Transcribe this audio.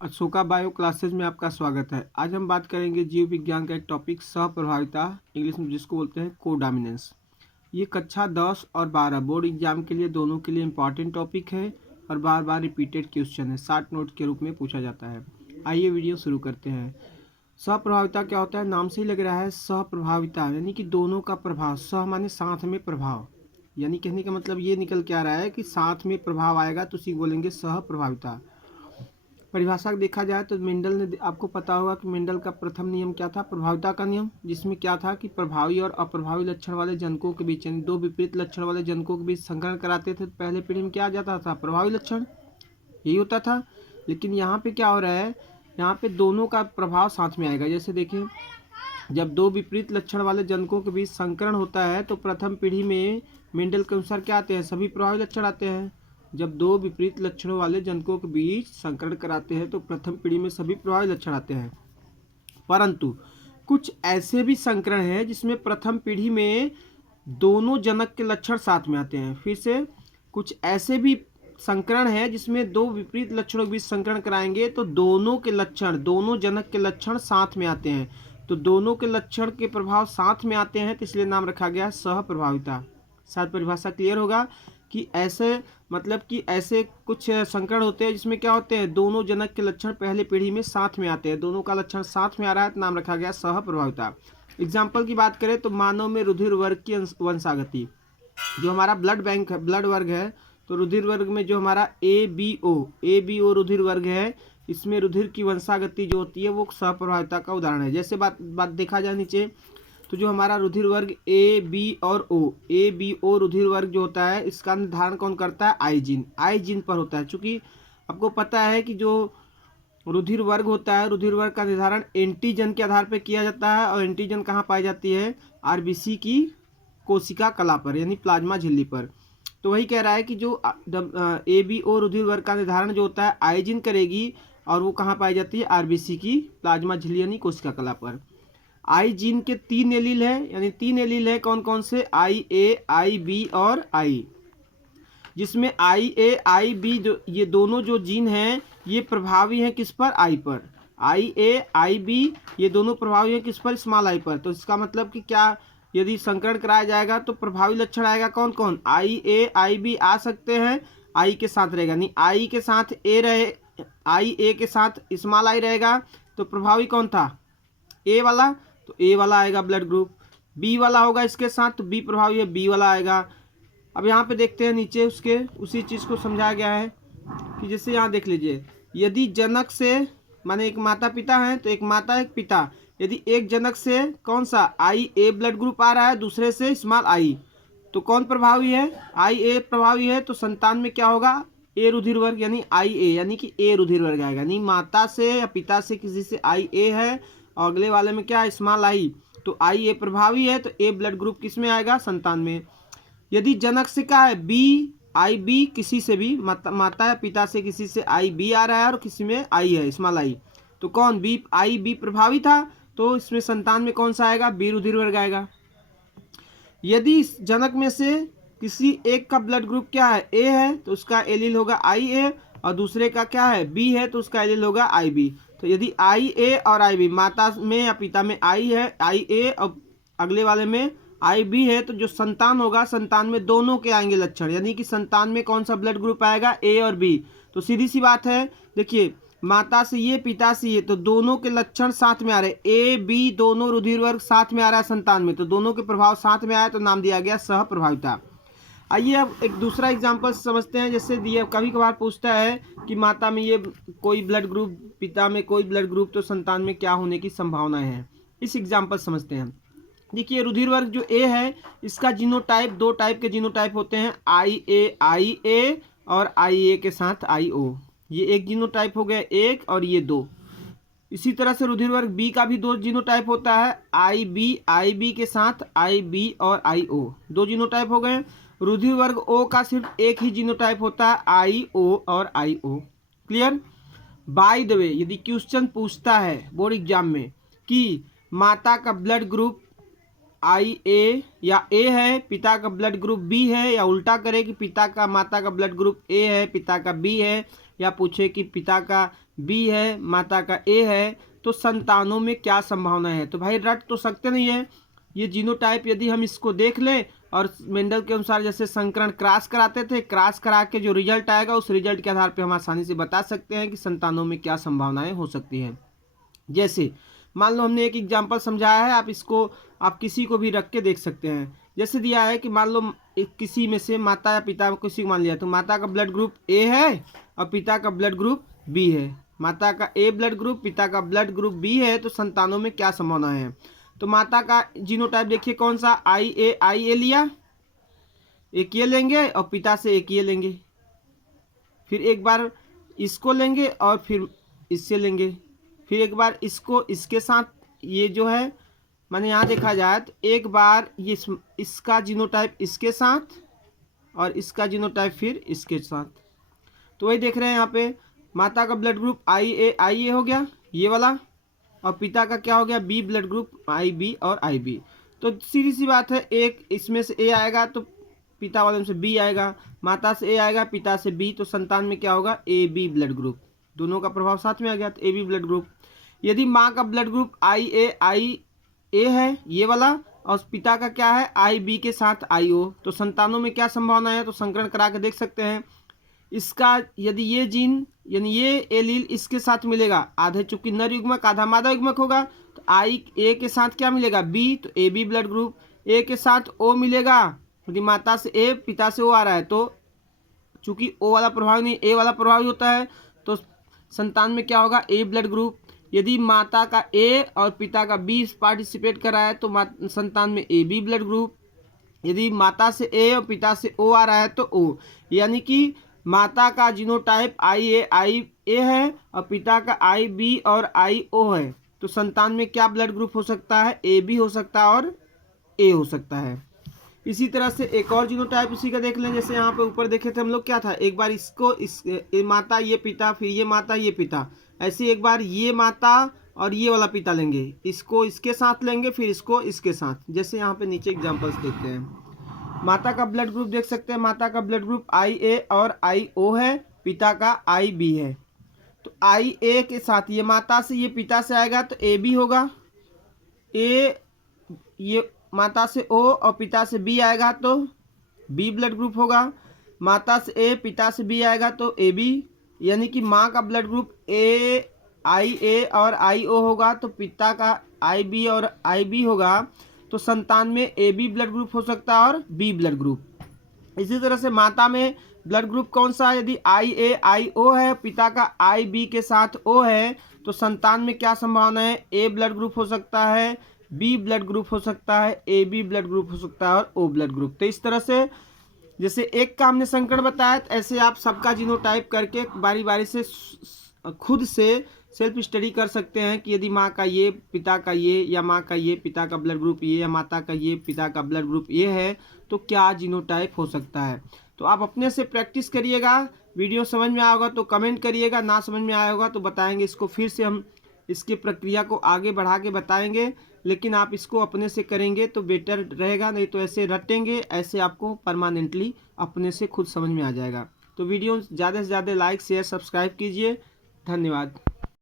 Ashoka bio classes में आपका स्वागत है। आज हम बात करेंगे जीव विज्ञान का एक टॉपिक सहप्रभाविता, इंग्लिश में जिसको बोलते हैं कोडोमिनेंस। ये कक्षा 10 और 12 बोर्ड एग्जाम के लिए दोनों के लिए इम्पॉर्टेंट टॉपिक है और बार बार रिपीटेड क्वेश्चन है, 60 नोट के रूप में पूछा जाता है। आइए वीडियो शुरू करते हैं। सहप्रभाविता क्या होता है? नाम से ही लग रहा है सहप्रभाविता, यानी कि दोनों का प्रभाव। सह माने साथ में, प्रभाव यानी कहने का मतलब ये निकल के आ रहा है कि साथ में प्रभाव आएगा तो उसी बोलेंगे सहप्रभाविता। परिभाषा देखा जाए तो मेंडल ने, आपको पता होगा कि मेंडल का प्रथम नियम क्या था? प्रभाविता का नियम, जिसमें क्या था कि प्रभावी और अप्रभावी लक्षण वाले जनकों के बीच, यानी दो विपरीत लक्षण वाले जनकों के बीच संकरण कराते थे। पहले पीढ़ी में क्या आ जाता था? प्रभावी लक्षण, यही होता था। लेकिन यहाँ पे क्या हो रहा है? यहाँ पे दोनों का प्रभाव साथ में आएगा। जैसे देखें, जब दो विपरीत लक्षण वाले जनकों के बीच संकरण होता है तो प्रथम पीढ़ी में मेंडल के अनुसार क्या आते हैं? सभी प्रभावी लक्षण आते हैं। जब दो विपरीत लक्षणों वाले जनकों के बीच संकरण कराते हैं तो प्रथम पीढ़ी में सभी प्रभावी लक्षण आते हैं। परंतु कुछ ऐसे भी संकरण हैं जिसमें प्रथम पीढ़ी में दोनों जनक के लक्षण साथ में आते हैं। फिर से, कुछ ऐसे भी संकरण है जिसमें दो विपरीत लक्षणों के बीच संकरण कराएंगे तो दोनों के लक्षण, दोनों जनक के लक्षण साथ में आते हैं। तो दोनों के लक्षण के प्रभाव साथ में आते हैं, तो इसलिए नाम रखा गया सहप्रभाविता। शायद परिभाषा क्लियर होगा कि ऐसे मतलब कि ऐसे कुछ संकरण होते हैं जिसमें क्या होते हैं? दोनों जनक के लक्षण पहले पीढ़ी में साथ में आते हैं। दोनों का लक्षण साथ में आ रहा है तो नाम रखा गया सहप्रभाविता। एग्जाम्पल की बात करें तो मानव में रुधिर वर्ग की वंशागति, जो हमारा ब्लड बैंक है, ब्लड वर्ग है, तो रुधिर वर्ग में जो हमारा ए बी ओ रुधिर वर्ग है, इसमें रुधिर की वंशागति जो होती है वो सहप्रभाविता का उदाहरण है। जैसे बात देखा जाए नीचे, तो जो हमारा रुधिर वर्ग ए बी ओ रुधिर वर्ग जो होता है, इसका निर्धारण कौन करता है? आई जीन पर होता है। चूंकि आपको पता है कि जो रुधिर वर्ग होता है, रुधिर वर्ग का निर्धारण एंटीजन के आधार पर किया जाता है, और एंटीजन कहाँ पाई जाती है? आरबीसी की कोशिका कला पर, यानी प्लाज्मा झिल्ली पर। तो वही कह रहा है कि जो ए बी ओ रुधिर वर्ग का निर्धारण जो होता है आई जीन करेगी, और वो कहाँ पाई जाती है? आरबीसी की प्लाज्मा झिल्ली यानी कोशिका कला पर। आई जीन के 3 एलील है, यानी 3 एलील है। कौन कौन से? आई ए, आई बी और आई। जिसमें आई ए, आई बी जो ये दोनों जो जीन हैं ये प्रभावी हैं किस पर? आई पर। आई ए, आई बी ये दोनों प्रभावी हैं किस पर? स्मॉल आई पर। तो इसका मतलब कि क्या, यदि संकरण कराया जाएगा तो प्रभावी लक्षण आएगा कौन कौन? आई ए, आई बी आ सकते हैं, आई के साथ रहेगा, नहीं आई के साथ ए रहे, आई ए के साथ स्मॉल आई रहेगा, तो प्रभावी कौन था? ए वाला, तो ए वाला आएगा ब्लड ग्रुप। बी वाला होगा इसके साथ, तो बी प्रभावी है, बी वाला आएगा। अब यहाँ पे देखते हैं नीचे उसके उसी चीज़ को समझाया गया है कि जैसे यहाँ देख लीजिए, यदि जनक से, माने एक माता पिता है तो एक माता एक पिता, यदि एक जनक से कौन सा आई ए ब्लड ग्रुप आ रहा है, दूसरे से स्मॉल आई, तो कौन प्रभावी है? आई ए प्रभावी है। तो संतान में क्या होगा? ए रुधिर वर्ग, यानी आई ए, यानी कि ए रुधिर वर्ग आएगा। नहीं माता से या पिता से किसी से आई ए है और अगले वाले में क्या है? स्मॉल आई, तो आई ए प्रभावी है, तो ए ब्लड ग्रुप किस में आएगा? संतान में। यदि जनक से क्या है? बी आई बी, किसी से भी माता या पिता से किसी से आई बी आ रहा है और किसी में आई है स्मॉल आई, तो कौन? बी, आई बी प्रभावी था, तो इसमें संतान में कौन सा आएगा? बी रुधिर वर्ग आएगा। यदि इस जनक में से किसी एक का ब्लड ग्रुप क्या है? ए है, तो उसका एलील होगा आई ए, और दूसरे का क्या है? बी है, तो उसका एलील होगा आई बी। तो यदि आई ए और आई बी, माता में या पिता में आई है, आई ए, और अगले वाले में आई बी है, तो जो संतान होगा, संतान में दोनों के आएंगे लक्षण, यानी कि संतान में कौन सा ब्लड ग्रुप आएगा? ए और बी। तो सीधी सी बात है, देखिए माता से ये, पिता से ये, तो दोनों के लक्षण साथ में आ रहे, ए बी दोनों रुधिर वर्ग साथ में आ रहा है संतान में, तो दोनों के प्रभाव साथ में आया तो नाम दिया गया सहप्रभाविता। आइए अब एक दूसरा एग्जांपल समझते हैं। जैसे दिए, कभी कभार पूछता है कि माता में ये कोई ब्लड ग्रुप, पिता में कोई ब्लड ग्रुप, तो संतान में क्या होने की संभावनाएं हैं? इस एग्जांपल समझते हैं। देखिए रुधिर वर्ग जो ए है, इसका जीनोटाइप, 2 टाइप के जीनोटाइप होते हैं, आई ए और आई ए के साथ आई ओ। ये एक जीनोटाइप हो गया, एक, और ये 2। इसी तरह से रुधिर वर्ग बी का भी 2 जीनोटाइप होता है, आई बी के साथ आई बी और आई ओ, 2 जीनोटाइप हो गए। रुधिर वर्ग ओ का सिर्फ एक ही जीनोटाइप होता है, आई ओ और आई ओ। क्लियर? बाय द वे, यदि क्वेश्चन पूछता है बोर्ड एग्जाम में कि माता का ब्लड ग्रुप आई ए या ए है, पिता का ब्लड ग्रुप बी है, या उल्टा करे कि पिता का, माता का ब्लड ग्रुप ए है, पिता का बी है, या पूछे कि पिता का बी है, माता का ए है, तो संतानों में क्या संभावना है। तो भाई रट तो सकते नहीं है ये जीनोटाइप। यदि हम इसको देख लें और मेंडल के अनुसार जैसे संकरण क्रॉस कराते थे, क्रॉस करा के जो रिजल्ट आएगा उस रिजल्ट के आधार पर हम आसानी से बता सकते हैं कि संतानों में क्या संभावनाएं हो सकती हैं। जैसे मान लो हमने एक एग्जाम्पल समझाया है, आप इसको आप किसी को भी रख के देख सकते हैं। जैसे दिया है कि मान लो किसी में से माता या पिता किसी को मान लिया, तो माता का ब्लड ग्रुप ए है और पिता का ब्लड ग्रुप बी है। माता का ए ब्लड ग्रुप, पिता का ब्लड ग्रुप बी है, तो संतानों में क्या संभावना है। तो माता का जीनोटाइप देखिए कौन सा, आई ए लिया, एक ये लेंगे और पिता से एक ये लेंगे, फिर एक बार इसको लेंगे और फिर इससे लेंगे, फिर एक बार इसको इसके साथ, ये जो है माने यहाँ देखा जाए तो एक बार ये इसका जीनोटाइप इसके साथ और इसका जीनोटाइप फिर इसके साथ। तो वही देख रहे हैं यहाँ पे माता का ब्लड ग्रुप आई ए हो गया ये वाला, और पिता का क्या हो गया, बी ब्लड ग्रुप आई बी और आई बी। तो सीधी सी बात है, एक इसमें से ए आएगा तो पिता वाले में से बी आएगा, माता से ए आएगा पिता से बी, तो संतान में क्या होगा, ए बी ब्लड ग्रुप। दोनों का प्रभाव साथ में आ गया तो ए बी ब्लड ग्रुप। यदि माँ का ब्लड ग्रुप आई ए है ये वाला, और पिता का क्या है, आई बी के साथ आई ओ, तो संतानों में क्या संभावना है। तो संकरण करा के देख सकते हैं इसका, यदि ये जीन यानी ये एलील इसके साथ मिलेगा, आधे चूंकि नर युग्मक आधा मादा युग्मक होगा, तो आई ए के साथ क्या मिलेगा, बी, तो ए बी ब्लड ग्रुप। ए के साथ ओ मिलेगा, यदि माता से ए पिता से ओ आ रहा है, तो चूंकि ओ वाला प्रभाव नहीं ए वाला प्रभावी होता है, तो संतान में क्या होगा, ए ब्लड ग्रुप। यदि माता का ए और पिता का बी पार्टिसिपेट कर रहा है तो संतान में ए बी ब्लड ग्रुप। यदि माता से ए और पिता से ओ आ रहा है तो ओ, यानी कि माता का जीनोटाइप आई ए है और पिता का आई बी और आई ओ है, तो संतान में क्या ब्लड ग्रुप हो सकता है, ए बी हो सकता है और ए हो सकता है। इसी तरह से एक और जीनोटाइप इसी का देख लें। जैसे यहाँ पे ऊपर देखे थे हम लोग, क्या था, एक बार इसको माता ये पिता, फिर ये माता ये पिता, ऐसे एक बार ये माता और ये वाला पिता लेंगे, इसको इसके साथ लेंगे, फिर इसको इसके साथ। जैसे यहाँ पे नीचे एग्जांपल्स देखते हैं, माता का ब्लड ग्रुप देख सकते हैं, माता का ब्लड ग्रुप आई ए और आई ओ है, पिता का आई बी है। तो आई ए के साथ ये माता से ये पिता से आएगा तो ए बी होगा, ए ये माता से ओ और पिता से बी आएगा तो बी ब्लड ग्रुप होगा, माता से ए पिता से बी आएगा तो ए बी, यानी कि माँ का ब्लड ग्रुप आई ए और आई ओ होगा, तो पिता का आई बी और आई बी होगा, तो संतान में ए बी ब्लड ग्रुप हो सकता है और बी ब्लड ग्रुप। इसी तरह से माता में ब्लड ग्रुप कौन सा है, यदि आई ए आई ओ है, पिता का आई बी के साथ ओ है, तो संतान में क्या संभावना है, ए ब्लड ग्रुप हो सकता है, बी ब्लड ग्रुप हो सकता है, ए बी ब्लड ग्रुप हो सकता है और ओ ब्लड ग्रुप। तो इस तरह से जैसे एक का हमने संकरण बताया, तो ऐसे आप सबका जीनोटाइप करके बारी बारी से खुद से सेल्फ स्टडी कर सकते हैं कि यदि माँ का ये पिता का ये, या माँ का ये पिता का ब्लड ग्रुप ये, या माता का ये पिता का ब्लड ग्रुप ये है, तो क्या जीनोटाइप हो सकता है। तो आप अपने से प्रैक्टिस करिएगा। वीडियो समझ में आया होगा तो कमेंट करिएगा, ना समझ में आया होगा तो बताएंगे, इसको फिर से हम इसकी प्रक्रिया को आगे बढ़ा के बताएंगे, लेकिन आप इसको अपने से करेंगे तो बेटर रहेगा, नहीं तो ऐसे रटेंगे, ऐसे आपको परमानेंटली अपने से खुद समझ में आ जाएगा। तो वीडियो ज़्यादा से ज़्यादा लाइक शेयर सब्सक्राइब कीजिए। धन्यवाद।